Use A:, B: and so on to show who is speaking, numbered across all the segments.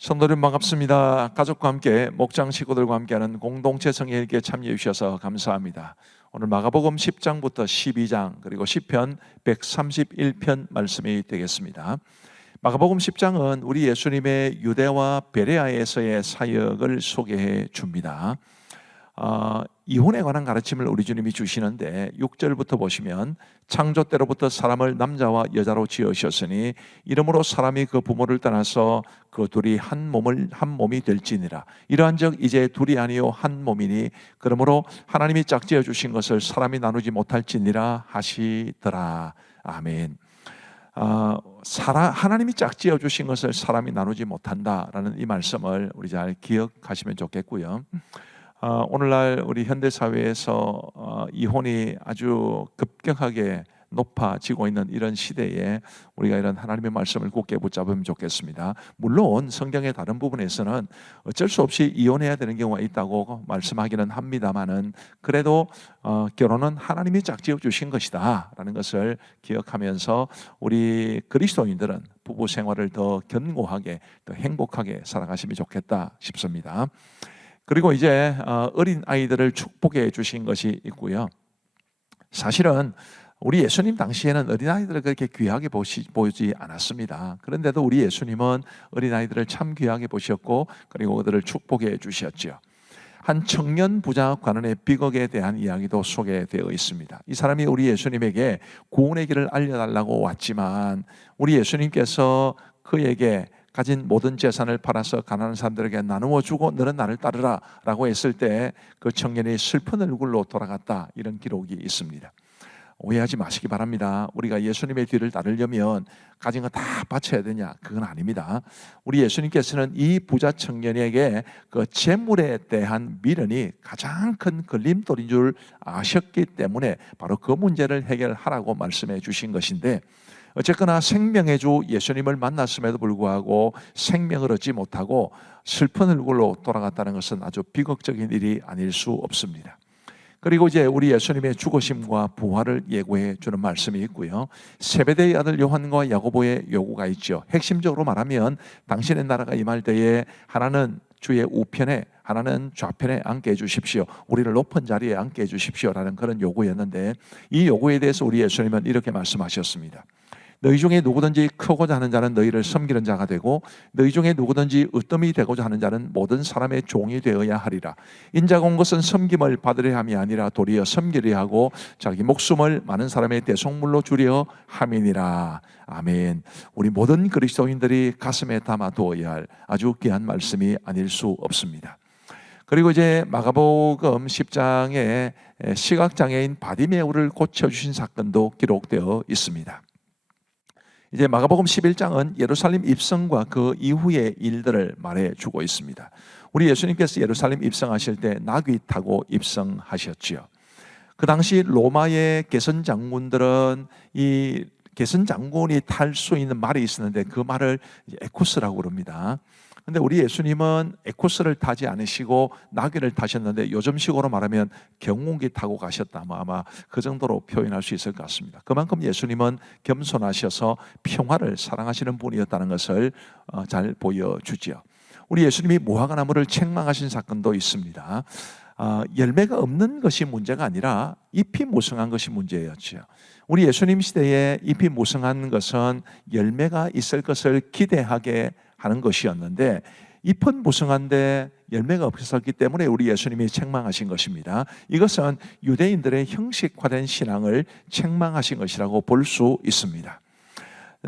A: 성도님 반갑습니다. 가족과 함께 목장 식구들과 함께하는 공동체 성회에 참여해 주셔서 감사합니다. 오늘 마가복음 10장부터 12장 그리고 10편 131편 말씀이 되겠습니다. 마가복음 10장은 우리 예수님의 유대와 베레아에서의 사역을 소개해 줍니다. 어, 이혼에 관한 가르침을 우리 주님이 주시는데 6절부터 보시면 창조 때로부터 사람을 남자와 여자로 지으셨으니 이러므로 사람이 그 부모를 떠나서 그 둘이 한 몸을 한 몸이 될지니라 이러한즉 이제 둘이 아니요 한 몸이니 그러므로 하나님이 짝지어 주신 것을 사람이 나누지 못할지니라 하시더라 아멘. 어, 사라, 하나님이 짝지어 주신 것을 사람이 나누지 못한다라는 이 말씀을 우리 잘 기억하시면 좋겠고요. 어, 오늘날 우리 현대 사회에서 어, 이혼이 아주 급격하게 높아지고 있는 이런 시대에 우리가 이런 하나님의 말씀을 굳게 붙잡으면 좋겠습니다. 물론 성경의 다른 부분에서는 어쩔 수 없이 이혼해야 되는 경우가 있다고 말씀하기는 합니다만은 그래도 어, 결혼은 하나님이 짝지어 주신 것이다라는 것을 기억하면서 우리 그리스도인들은 부부 생활을 더 견고하게 더 행복하게 살아가시면 좋겠다 싶습니다. 그리고 이제 어, 어린 아이들을 축복해 주신 것이 있고요. 사실은 우리 예수님 당시에는 어린아이들을 그렇게 귀하게 보시, 보지 않았습니다. 그런데도 우리 예수님은 어린아이들을 참 귀하게 보셨고 그리고 그들을 축복해 주셨죠. 한 청년 부자 관원의 비극에 대한 이야기도 소개되어 있습니다. 이 사람이 우리 예수님에게 구원의 길을 알려달라고 왔지만 우리 예수님께서 그에게 가진 모든 재산을 팔아서 가난한 사람들에게 나누어 주고 너는 나를 따르라라고 했을 때 그 청년이 슬픈 얼굴로 돌아갔다 이런 기록이 있습니다. 오해하지 마시기 바랍니다. 우리가 예수님의 뒤를 따르려면 가진 거 다 바쳐야 되냐? 그건 아닙니다. 우리 예수님께서는 이 부자 청년에게 그 재물에 대한 미련이 가장 큰 걸림돌인 줄 아셨기 때문에 바로 그 문제를 해결하라고 말씀해 주신 것인데 어쨌거나 생명의 주 예수님을 만났음에도 불구하고 생명을 얻지 못하고 슬픈 얼굴로 돌아갔다는 것은 아주 비극적인 일이 아닐 수 없습니다. 그리고 이제 우리 예수님의 죽으심과 부활을 예고해 주는 말씀이 있고요. 세베대의 아들 요한과 야고보의 요구가 있죠. 핵심적으로 말하면 당신의 나라가 임할 때에 하나는 주의 우편에 하나는 좌편에 앉게 해 주십시오. 우리를 높은 자리에 앉게 해 주십시오라는 그런 요구였는데 이 요구에 대해서 우리 예수님은 이렇게 말씀하셨습니다. 너희 중에 누구든지 크고자 하는 자는 너희를 섬기는 자가 되고 너희 중에 누구든지 으뜸이 되고자 하는 자는 모든 사람의 종이 되어야 하리라. 인자가 온 것은 섬김을 받으려 함이 아니라 도리어 섬기려 하고 자기 목숨을 많은 사람의 대속물로 주려 함이니라. 아멘. 우리 모든 그리스도인들이 가슴에 담아 두어야 할 아주 귀한 말씀이 아닐 수 없습니다. 그리고 이제 마가복음 10장에 시각장애인 바디메우를 고쳐주신 사건도 기록되어 있습니다. 이제 마가복음 11장은 예루살렘 입성과 그 이후의 일들을 말해 주고 있습니다. 우리 예수님께서 예루살렘 입성하실 때 나귀 타고 입성하셨지요. 그 당시 로마의 개선 장군들은 이 개선 장군이 탈 수 있는 말이 있었는데 그 말을 에코스라고 그럽니다. 근데 우리 예수님은 에코스를 타지 않으시고 나귀를 타셨는데 요즘식으로 말하면 경운기 타고 가셨다. 뭐 아마 그 정도로 표현할 수 있을 것 같습니다. 그만큼 예수님은 겸손하셔서 평화를 사랑하시는 분이었다는 것을 어, 잘 보여주지요. 우리 예수님이 무화과 나무를 책망하신 사건도 있습니다. 어, 열매가 없는 것이 문제가 아니라 잎이 무성한 것이 문제였죠. 우리 예수님 시대에 잎이 무성한 것은 열매가 있을 것을 기대하게 하는 것이었는데 잎은 무성한데 열매가 없었기 때문에 우리 예수님이 책망하신 것입니다. 이것은 유대인들의 형식화된 신앙을 책망하신 것이라고 볼 수 있습니다.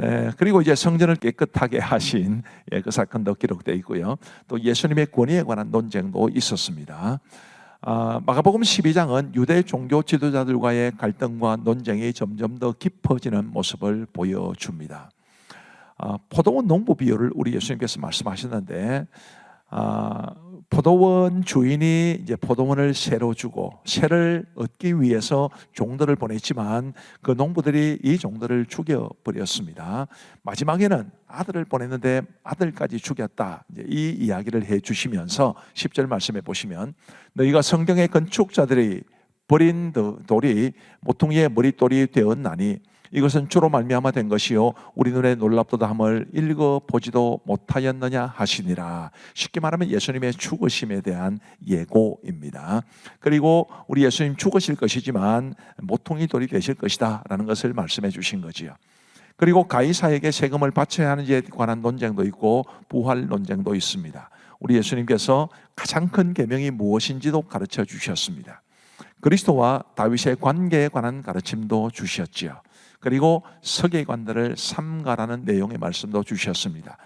A: 에, 그리고 이제 성전을 깨끗하게 하신 예, 그 사건도 기록되어 있고요. 또 예수님의 권위에 관한 논쟁도 있었습니다. 아, 마가복음 12장은 유대 종교 지도자들과의 갈등과 논쟁이 점점 더 깊어지는 모습을 보여줍니다. 아, 포도원 농부 비유를 우리 예수님께서 말씀하셨는데 아, 포도원 주인이 이제 포도원을 새로 주고 새를 얻기 위해서 종들을 보냈지만 그 농부들이 이 종들을 죽여 버렸습니다. 마지막에는 아들을 보냈는데 아들까지 죽였다. 이 이야기를 해 주시면서 10절 말씀해 보시면 너희가 성경의 건축자들이 버린 돌이 모퉁이의 머릿돌이 되었나니 이것은 주로 말미암아 된 것이요 우리 눈에 놀랍도다 함을 읽어 보지도 못하였느냐 하시니라. 쉽게 말하면 예수님의 죽으심에 대한 예고입니다. 그리고 우리 예수님 죽으실 것이지만 모퉁이 돌이 되실 것이다라는 것을 말씀해 주신 거지요. 그리고 가이사에게 세금을 바쳐야 하는지에 관한 논쟁도 있고 부활 논쟁도 있습니다. 우리 예수님께서 가장 큰 계명이 무엇인지도 가르쳐 주셨습니다. 그리스도와 다윗의 관계에 관한 가르침도 주셨지요. 그리고 서기관들을 삼가라는 내용의 말씀도 주셨습니다.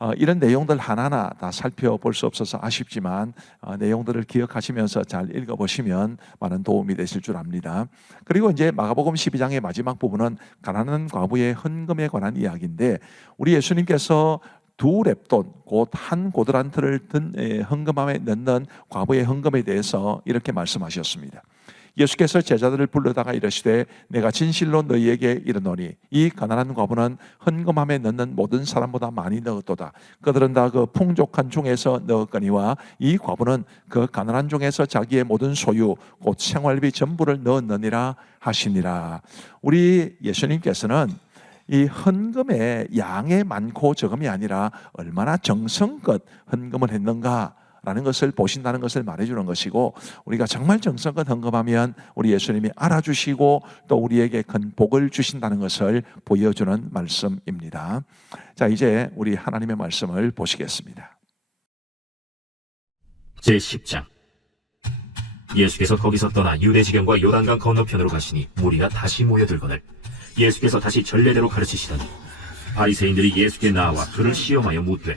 A: 어, 이런 내용들 하나하나 다 살펴볼 수 없어서 아쉽지만 어, 내용들을 기억하시면서 잘 읽어보시면 많은 도움이 되실 줄 압니다. 그리고 이제 마가복음 12장의 마지막 부분은 가난한 과부의 헌금에 관한 이야기인데 우리 예수님께서 두 랩돈 곧 한 고드란트를 든 에, 헌금함에 넣는 과부의 헌금에 대해서 이렇게 말씀하셨습니다. 예수께서 제자들을 불러다가 이르시되 내가 진실로 너희에게 이르노니 이 가난한 과부는 헌금함에 넣는 모든 사람보다 많이 넣었도다. 그들은 다 그 풍족한 중에서 넣었거니와 이 과부는 그 가난한 중에서 자기의 모든 소유 곧 생활비 전부를 넣었느니라 하시니라. 우리 예수님께서는 이 헌금의 양의 많고 적음이 아니라 얼마나 정성껏 헌금을 했는가 라는 것을 보신다는 것을 말해주는 것이고 우리가 정말 정성껏 헌금하면 우리 예수님이 알아주시고 또 우리에게 큰 복을 주신다는 것을 보여주는 말씀입니다. 자 이제 우리 하나님의 말씀을 보시겠습니다.
B: 제 10장 예수께서 거기서 떠나 유대지경과 요단강 건너편으로 가시니 무리가 다시 모여들거늘 예수께서 다시 전례대로 가르치시더니 바리새인들이 예수께 나와 그를 시험하여 묻되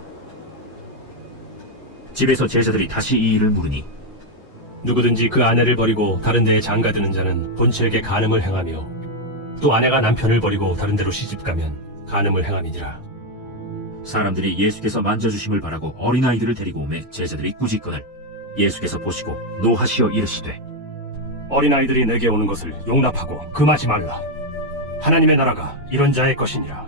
B: 집에서 제자들이 다시 이 일을 물으니
C: 누구든지 그 아내를 버리고 다른 데에 장가드는 자는 본처에게 간음을 행하며 또 아내가 남편을 버리고 다른 데로 시집가면 간음을 행함이니라.
B: 사람들이 예수께서 만져주심을 바라고 어린아이들을 데리고 오매 제자들이 꾸짖거늘 예수께서 보시고 노하시어 이르시되
C: 어린아이들이 내게 오는 것을 용납하고 금하지 말라. 하나님의 나라가 이런 자의 것이니라.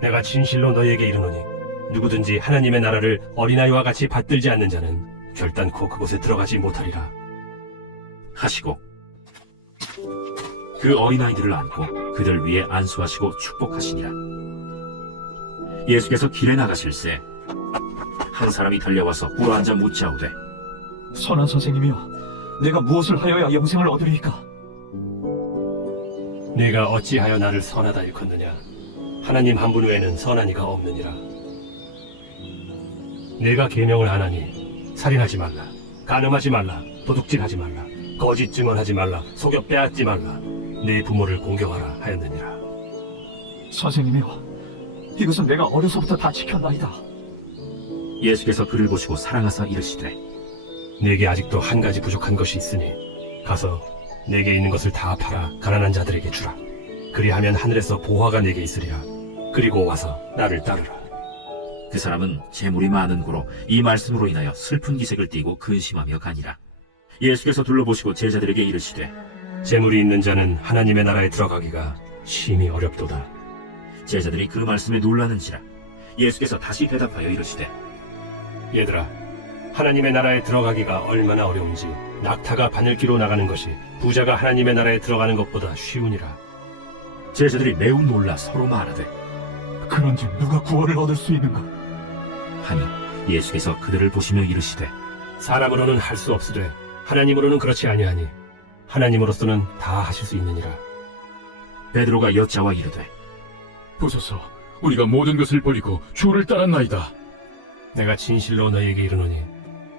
C: 내가 진실로 너희에게 이르노니 누구든지 하나님의 나라를 어린아이와 같이 받들지 않는 자는 결단코 그곳에 들어가지 못하리라.
B: 하시고 그 어린아이들을 안고 그들 위에 안수하시고 축복하시니라 예수께서 길에 나가실새 한 사람이 달려와서 꿇어앉아 묻자오되
D: 선한 선생님이여, 내가 무엇을 하여야 영생을 얻으리이까?
C: 네가 어찌하여 나를 선하다 일컫느냐? 하나님 한 분 외에는 선한 이가 없느니라. 내가 계명을 하나니 살인하지 말라, 간음하지 말라, 도둑질하지 말라, 거짓 증언하지 말라, 속여 빼앗지 말라, 내 부모를 공경하라 하였느니라.
D: 선생님이여, 이것은 내가 어려서부터 다 지켰나이다.
B: 예수께서 그를 보시고 사랑하사 이르시되
C: 내게 아직도 한 가지 부족한 것이 있으니 가서 내게 있는 것을 다 팔아 가난한 자들에게 주라. 그리하면 하늘에서 보화가 내게 있으리라. 그리고 와서 나를 따르라.
B: 그 사람은 재물이 많은 고로 이 말씀으로 인하여 슬픈 기색을 띠고 근심하며 가니라 예수께서 둘러보시고 제자들에게 이르시되
C: 재물이 있는 자는 하나님의 나라에 들어가기가 심히 어렵도다.
B: 제자들이 그 말씀에 놀라는지라 예수께서 다시 대답하여 이르시되
C: 얘들아, 하나님의 나라에 들어가기가 얼마나 어려운지 낙타가 바늘기로 나가는 것이 부자가 하나님의 나라에 들어가는 것보다 쉬우니라.
B: 제자들이 매우 놀라 서로 말하되
D: 그런즉 누가 구원을 얻을 수 있는가?
B: 하니 예수께서 그들을 보시며 이르시되
C: 사람으로는 할 수 없으되 하나님으로는 그렇지 아니하니 하나님으로서는 다 하실 수 있느니라.
B: 베드로가 여자와 이르되
E: 보소서, 우리가 모든 것을 버리고 주를 따랐나이다.
C: 내가 진실로 너희에게 이르노니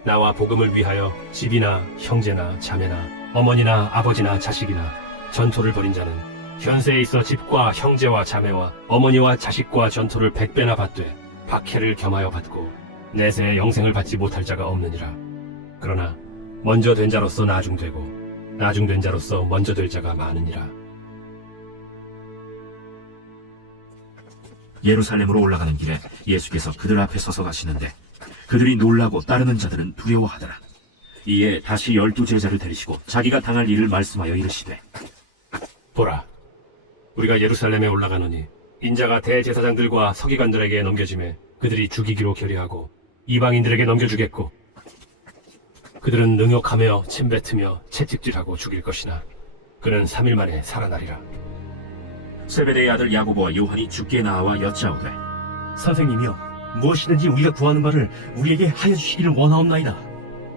C: 나와 복음을 위하여 집이나 형제나 자매나 어머니나 아버지나 자식이나 전토를 벌인 자는 현세에 있어 집과 형제와 자매와 어머니와 자식과 전토를 백배나 받되 박해를 겸하여 받고 내세에 영생을 받지 못할 자가 없느니라 그러나 먼저 된 자로서 나중되고 나중된 자로서 먼저 될 자가 많으니라
B: 예루살렘으로 올라가는 길에 예수께서 그들 앞에 서서 가시는데 그들이 놀라고 따르는 자들은 두려워하더라. 이에 다시 열두 제자를 데리시고 자기가 당할 일을 말씀하여 이르시되
C: 보라, 우리가 예루살렘에 올라가노니 인자가 대제사장들과 서기관들에게 넘겨짐에 그들이 죽이기로 결의하고 이방인들에게 넘겨주겠고 그들은 능욕하며 침뱉으며 채찍질하고 죽일 것이나 그는 3일 만에 살아나리라.
B: 세베대의 아들 야고보와 요한이 죽게 나와 여짜오되
F: 선생님이여, 무엇이든지 우리가 구하는 바를 우리에게 하여 주시기를 원하옵나이다.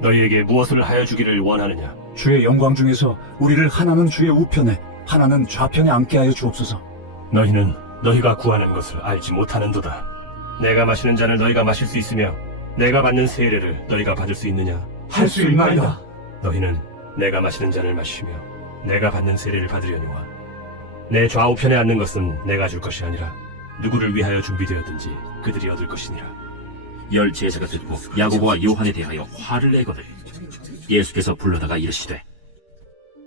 C: 너희에게 무엇을 하여 주기를 원하느냐?
G: 주의 영광 중에서 우리를 하나는 주의 우편에 하나는 좌편에 앉게 하여 주옵소서.
C: 너희는 너희가 구하는 것을 알지 못하는도다. 내가 마시는 잔을 너희가 마실 수 있으며 내가 받는 세례를 너희가 받을 수 있느냐?
G: 할 수 있나이다.
C: 너희는 내가 마시는 잔을 마시며 내가 받는 세례를 받으려니와 내 좌우편에 앉는 것은 내가 줄 것이 아니라 누구를 위하여 준비되었든지 그들이 얻을 것이니라.
B: 열 제자가 듣고 야고보와 요한에 대하여 화를 내거늘 예수께서 불러다가 이르시되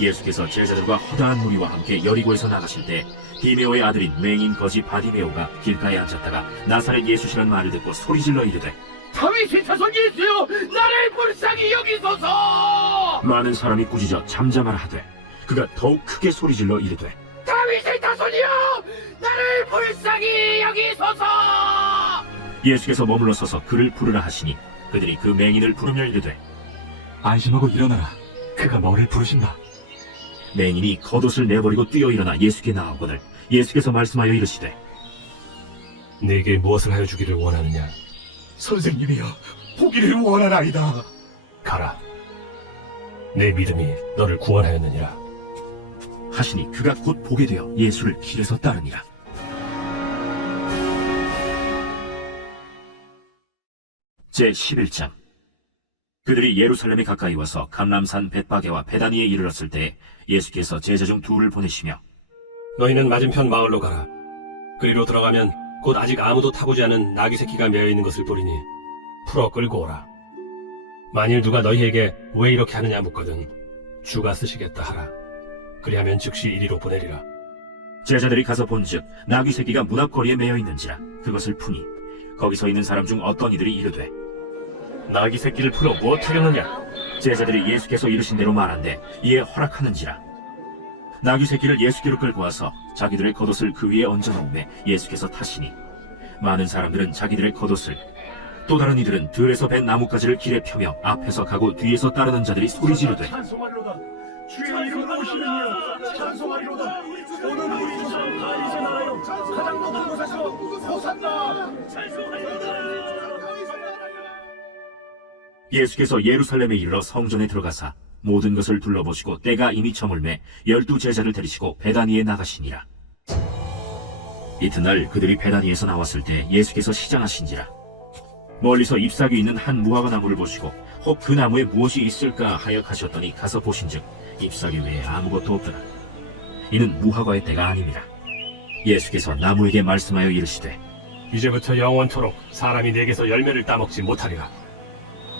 B: 예수께서 제자들과 허다한 무리와 함께 여리고에서 나가실 때 디메오의 아들인 맹인 거지 바디메오가 길가에 앉았다가 나사렛 예수시란 말을 듣고 소리질러 이르되
H: 다윗의 자손 예수여 나를 불쌍히 여기소서
B: 많은 사람이 꾸짖어 잠잠하라 하되 그가 더욱 크게 소리질러 이르되
H: 다윗의 자손이여 나를 불쌍히 여기소서
B: 예수께서 머물러 서서 그를 부르라 하시니 그들이 그 맹인을 부르며 이르되
G: 안심하고 일어나라. 그가 너를 부르신다.
B: 맹인이 겉옷을 내버리고 뛰어 일어나 예수께 나오거늘 예수께서 말씀하여 이르시되
C: 내게 무엇을 하여 주기를 원하느냐?
G: 선생님이여, 보기를 원하나이다.
C: 가라. 내 믿음이 너를 구원하였느니라.
B: 하시니 그가 곧 보게 되어 예수를 길에서 따르니라. 제 11장 그들이 예루살렘에 가까이 와서 감람산 벳바게와 베다니에 이르렀을 때 예수께서 제자 중 둘을 보내시며
C: 너희는 맞은편 마을로 가라. 그리로 들어가면 곧 아직 아무도 타보지 않은 나귀 새끼가 매여 있는 것을 보리니 풀어 끌고 오라. 만일 누가 너희에게 왜 이렇게 하느냐 묻거든 주가 쓰시겠다 하라. 그리하면 즉시 이리로 보내리라.
B: 제자들이 가서 본즉 나귀 새끼가 문 앞거리에 매여 있는지라 그것을 푸니 거기서 있는 사람 중 어떤 이들이 이르되
C: 나귀 새끼를 풀어 무엇하려느냐?
B: 제자들이 예수께서 이르신 대로 말한데 이에 허락하는지라 나귀 새끼를 예수께로 끌고 와서 자기들의 겉옷을 그 위에 얹어 놓음에 예수께서 타시니 많은 사람들은 자기들의 겉옷을 또 다른 이들은 들에서 벤 나뭇가지를 길에 펴며 앞에서 가고 뒤에서 따르는 자들이 소리 지르되
D: 찬송하리로다. 주의 이름 모시느니여 찬송하리로다. 오늘 우리 조상 다윗의 나라여 가장 높은 곳에서 호산나 찬송하리로다.
B: 예수께서 예루살렘에 이르러 성전에 들어가사 모든 것을 둘러보시고 때가 이미 저물매 열두 제자를 데리시고 베다니에 나가시니라. 이튿날 그들이 베다니에서 나왔을 때 예수께서 시장하신지라. 멀리서 잎사귀 있는 한 무화과 나무를 보시고 혹 그 나무에 무엇이 있을까 하여 가셨더니 가서 보신즉 잎사귀 외에 아무것도 없더라. 이는 무화과의 때가 아닙니다. 예수께서 나무에게 말씀하여 이르시되
C: 이제부터 영원토록 사람이 내게서 열매를 따먹지 못하리라.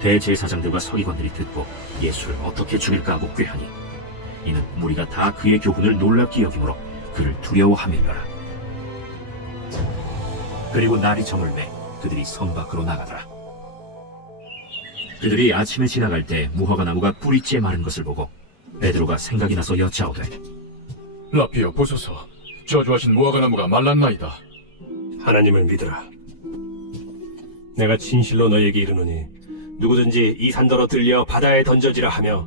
B: 대제사장들과 서기관들이 듣고 예수를 어떻게 죽일까 하고 꾀하니 이는 무리가 다 그의 교훈을 놀랍게 여김으로 그를 두려워함이더라 그리고 날이 저물매 그들이 성 밖으로 나가더라 그들이 아침에 지나갈 때 무화과 나무가 뿌리째 마른 것을 보고 베드로가 생각이 나서 여짜오되
E: 라피어 보소서. 저주하신 무화과 나무가 말랐나이다.
C: 하나님을 믿으라. 내가 진실로 너희에게 이르노니 누구든지 이 산더러 들려 바다에 던져지라 하며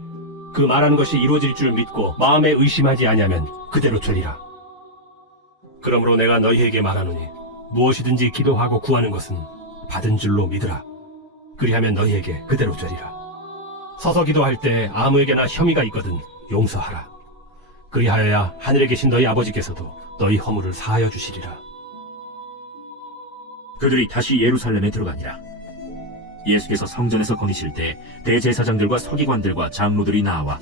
C: 그 말하는 것이 이루어질 줄 믿고 마음에 의심하지 아니하면 그대로 되리라. 그러므로 내가 너희에게 말하노니 무엇이든지 기도하고 구하는 것은 받은 줄로 믿으라. 그리하면 너희에게 그대로 되리라. 서서 기도할 때 아무에게나 혐의가 있거든 용서하라. 그리하여야 하늘에 계신 너희 아버지께서도 너희 허물을 사하여 주시리라.
B: 그들이 다시 예루살렘에 들어가니라. 예수께서 성전에서 거니실 때 대제사장들과 서기관들과 장로들이 나와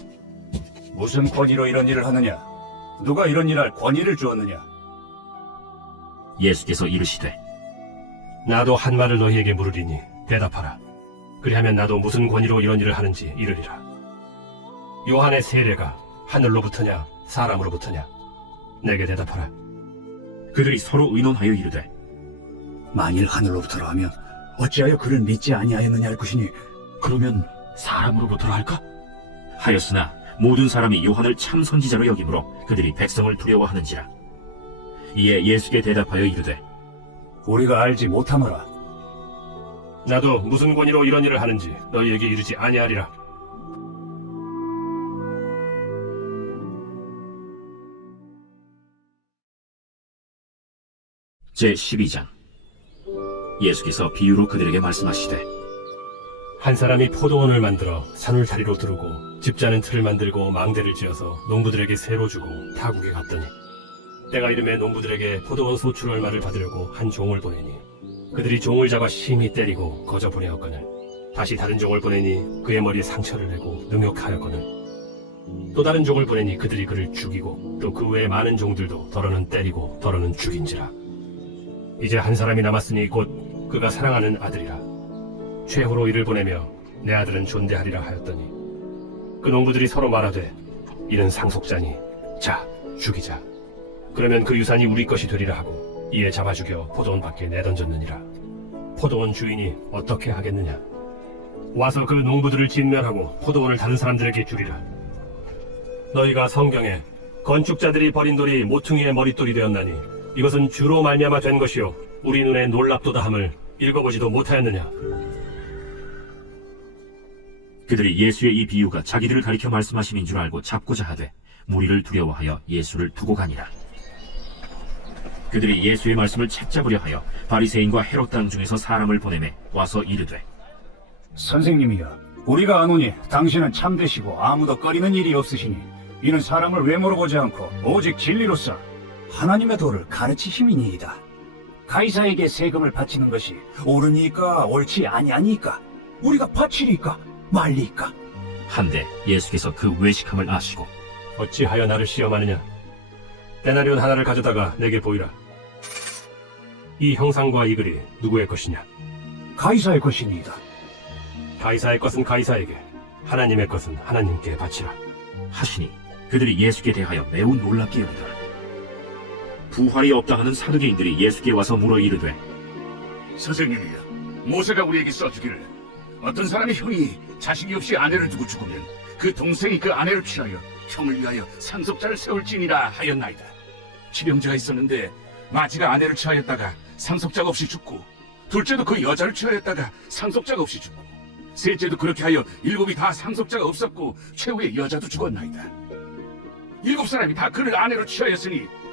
G: 무슨 권위로 이런 일을 하느냐? 누가 이런 일할 권위를 주었느냐?
B: 예수께서 이르시되
C: 나도 한 말을 너희에게 물으리니 대답하라. 그리하면 나도 무슨 권위로 이런 일을 하는지 이르리라. 요한의 세례가 하늘로부터냐 사람으로부터냐? 내게 대답하라.
B: 그들이 서로 의논하여 이르되
G: 만일 하늘로부터라 하면 어찌하여 그를 믿지 아니하였느냐 할 것이니
E: 그러면 사람으로부터라 할까?
B: 하였으나 모든 사람이 요한을 참 선지자로 여기므로 그들이 백성을 두려워하는지라. 이에 예수께 대답하여 이르되
G: 우리가 알지 못하노라.
C: 나도 무슨 권위로 이런 일을 하는지 너희에게 이르지 아니하리라.
B: 제 12장 예수께서 비유로 그들에게 말씀하시되
C: 한 사람이 포도원을 만들어 산울타리로 두르고 집자는 틀을 만들고 망대를 지어서 농부들에게 새로 주고 타국에 갔더니 때가 이름에 농부들에게 포도원 소출 얼마를 받으려고 한 종을 보내니 그들이 종을 잡아 심히 때리고 거저 보내었거늘 다시 다른 종을 보내니 그의 머리에 상처를 내고 능욕하였거늘. 또 다른 종을 보내니 그들이 그를 죽이고 또 그 외에 많은 종들도 더러는 때리고 더러는 죽인지라. 이제 한 사람이 남았으니 곧 그가 사랑하는 아들이라. 최후로 이를 보내며 내 아들은 존대하리라 하였더니 그 농부들이 서로 말하되 이는 상속자니 자 죽이자. 그러면 그 유산이 우리 것이 되리라 하고 이에 잡아 죽여 포도원 밖에 내던졌느니라. 포도원 주인이 어떻게 하겠느냐? 와서 그 농부들을 진멸하고 포도원을 다른 사람들에게 주리라. 너희가 성경에 건축자들이 버린 돌이 모퉁이의 머릿돌이 되었나니 이것은 주로 말미암아 된 것이요 우리 눈에 놀랍도다 함을 읽어보지도 못하였느냐
B: 그들이 예수의 이 비유가 자기들을 가리켜 말씀하심인 줄 알고 잡고자 하되 무리를 두려워하여 예수를 두고 가니라. 그들이 예수의 말씀을 책잡으려 하여 바리새인과 헤롯 당 중에서 사람을 보내매 와서 이르되
G: 선생님이여, 우리가 아노니 당신은 참되시고 아무도 꺼리는 일이 없으시니 이는 사람을 외모로 보지 않고 오직 진리로서 하나님의 도를 가르치심이니이다. 가이사에게 세금을 바치는 것이 옳으니까 옳지 아니하니까 우리가 바치리까 말리까
B: 한데 예수께서 그 외식함을 아시고
C: 어찌하여 나를 시험하느냐? 데나리온 하나를 가져다가 내게 보이라. 이 형상과 이 글이 누구의 것이냐?
G: 가이사의 것이니이다.
C: 가이사의 것은 가이사에게, 하나님의 것은 하나님께 바치라.
B: 하시니 그들이 예수께 대하여 매우 놀랍게 여기더라. 부활이 없다 하는 사두개인들이 예수께 와서 물어 이르되
D: 선생님이여, 모세가 우리에게 써주기를 어떤 사람의 형이 자식이 없이 아내를 두고 죽으면 그 동생이 그 아내를 취하여 형을 위하여 상속자를 세울지니라 하였나이다. 지병자가 있었는데 마지가 아내를 취하였다가 상속자가 없이 죽고 둘째도 그 여자를 취하였다가 상속자가 없이 죽고 셋째도 그렇게 하여 일곱이 다 상속자가 없었고 최후의 여자도 죽었나이다. 일곱 사람이 다 그를 아내로 취하였으니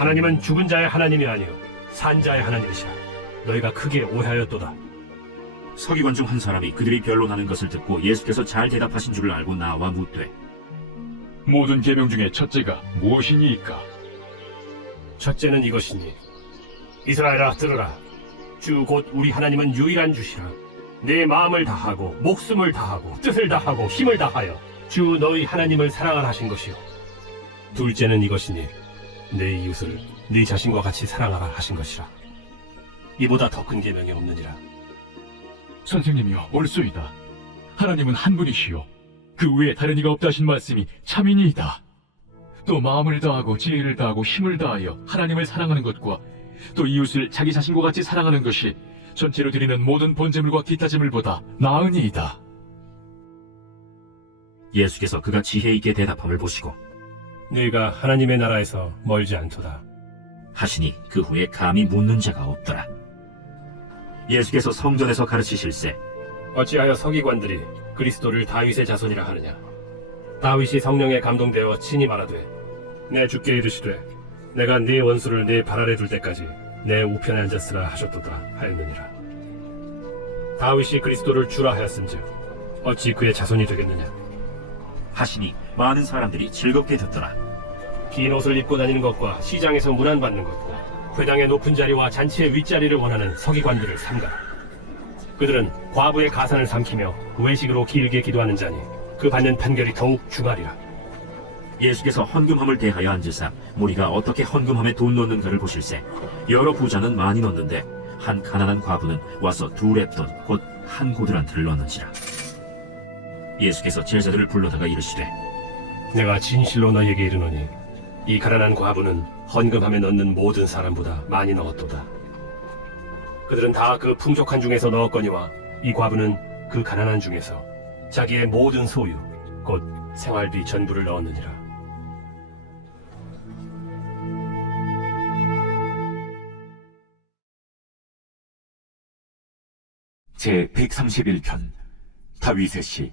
C: 하나님은 죽은 자의 하나님이 아니요 산 자의 하나님이시라. 너희가 크게 오해하였도다.
B: 서기관 중 한 사람이 그들이 변론하는 것을 듣고 예수께서 잘 대답하신 줄을 알고 나와 묻되
E: 모든 계명 중에 첫째가 무엇이니이까?
C: 첫째는 이것이니 이스라엘아 들으라. 주 곧 우리 하나님은 유일한 주시라. 내 마음을 다하고 목숨을 다하고 뜻을 다하고 힘을 다하여 주 너희 하나님을 사랑하라 하신 것이요. 둘째는 이것이니 내 이웃을 네 자신과 같이 사랑하라 하신 것이라 이보다 더 큰 계명이 없느니라
E: 선생님이여 옳소이다. 하나님은 한 분이시요 그 외에 다른 이가 없다 하신 말씀이 참이니이다. 또 마음을 다하고 지혜를 다하고 힘을 다하여 하나님을 사랑하는 것과 또 이웃을 자기 자신과 같이 사랑하는 것이 전체로 드리는 모든 본제물과 기타 제물보다 나으니이다.
B: 예수께서 그가 지혜 있게 대답함을 보시고
C: 네가 하나님의 나라에서 멀지 않도다.
B: 하시니 그 후에 감히 묻는 자가 없더라. 예수께서 성전에서 가르치실세
C: 어찌하여 서기관들이 그리스도를 다윗의 자손이라 하느냐? 다윗이 성령에 감동되어 친히 말하되 내 주께 이르시되 내가 네 원수를 네 발 아래 둘 때까지 내 우편에 앉았으라 하셨도다 하였느니라. 다윗이 그리스도를 주라 하였은즉 어찌 그의 자손이 되겠느냐?
B: 하시니 많은 사람들이 즐겁게 듣더라.
C: 긴 옷을 입고 다니는 것과 시장에서 문안받는 것과 회당의 높은 자리와 잔치의 윗자리를 원하는 서기관들을 삼가라. 그들은 과부의 가산을 삼키며 외식으로 길게 기도하는 자니 그 받는 판결이 더욱 중하리라.
B: 예수께서 헌금함을 대하여 앉으사 무리가 어떻게 헌금함에 돈 넣는가를 보실세 여러 부자는 많이 넣는데 한 가난한 과부는 와서 두 랩돈 곧 한 고드란트를 넣는지라 예수께서 제자들을 불러다가 이르시되
C: 내가 진실로 너희에게 이르노니 이 가난한 과부는 헌금함에 넣는 모든 사람보다 많이 넣었도다. 그들은 다 그 풍족한 중에서 넣었거니와 이 과부는 그 가난한 중에서 자기의 모든 소유 곧 생활비 전부를 넣었느니라.
I: 제 131편 다윗의 시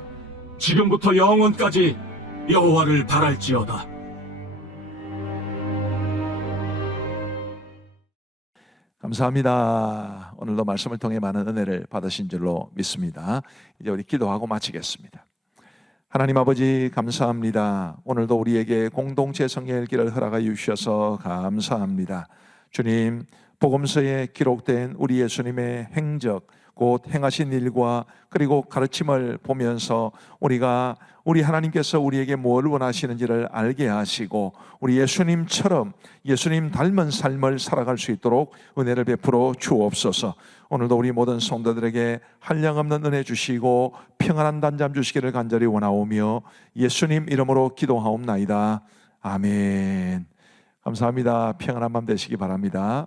E: 지금부터 영원까지 여호와를 바랄지어다.
A: 감사합니다. 오늘도 말씀을 통해 많은 은혜를 받으신 줄로 믿습니다. 이제 우리 기도하고 마치겠습니다. 하나님 아버지 감사합니다. 오늘도 우리에게 공동체 성령의 길을 허락하여 주셔서 감사합니다. 주님, 복음서에 기록된 우리 예수님의 행적, 곧 행하신 일과 그리고 가르침을 보면서 우리가 우리 하나님께서 우리에게 뭘 원하시는지를 알게 하시고 우리 예수님처럼 예수님 닮은 삶을 살아갈 수 있도록 은혜를 베풀어 주옵소서. 오늘도 우리 모든 성도들에게 한량없는 은혜 주시고 평안한 단잠 주시기를 간절히 원하오며 예수님 이름으로 기도하옵나이다. 아멘. 감사합니다. 평안한 밤 되시기 바랍니다.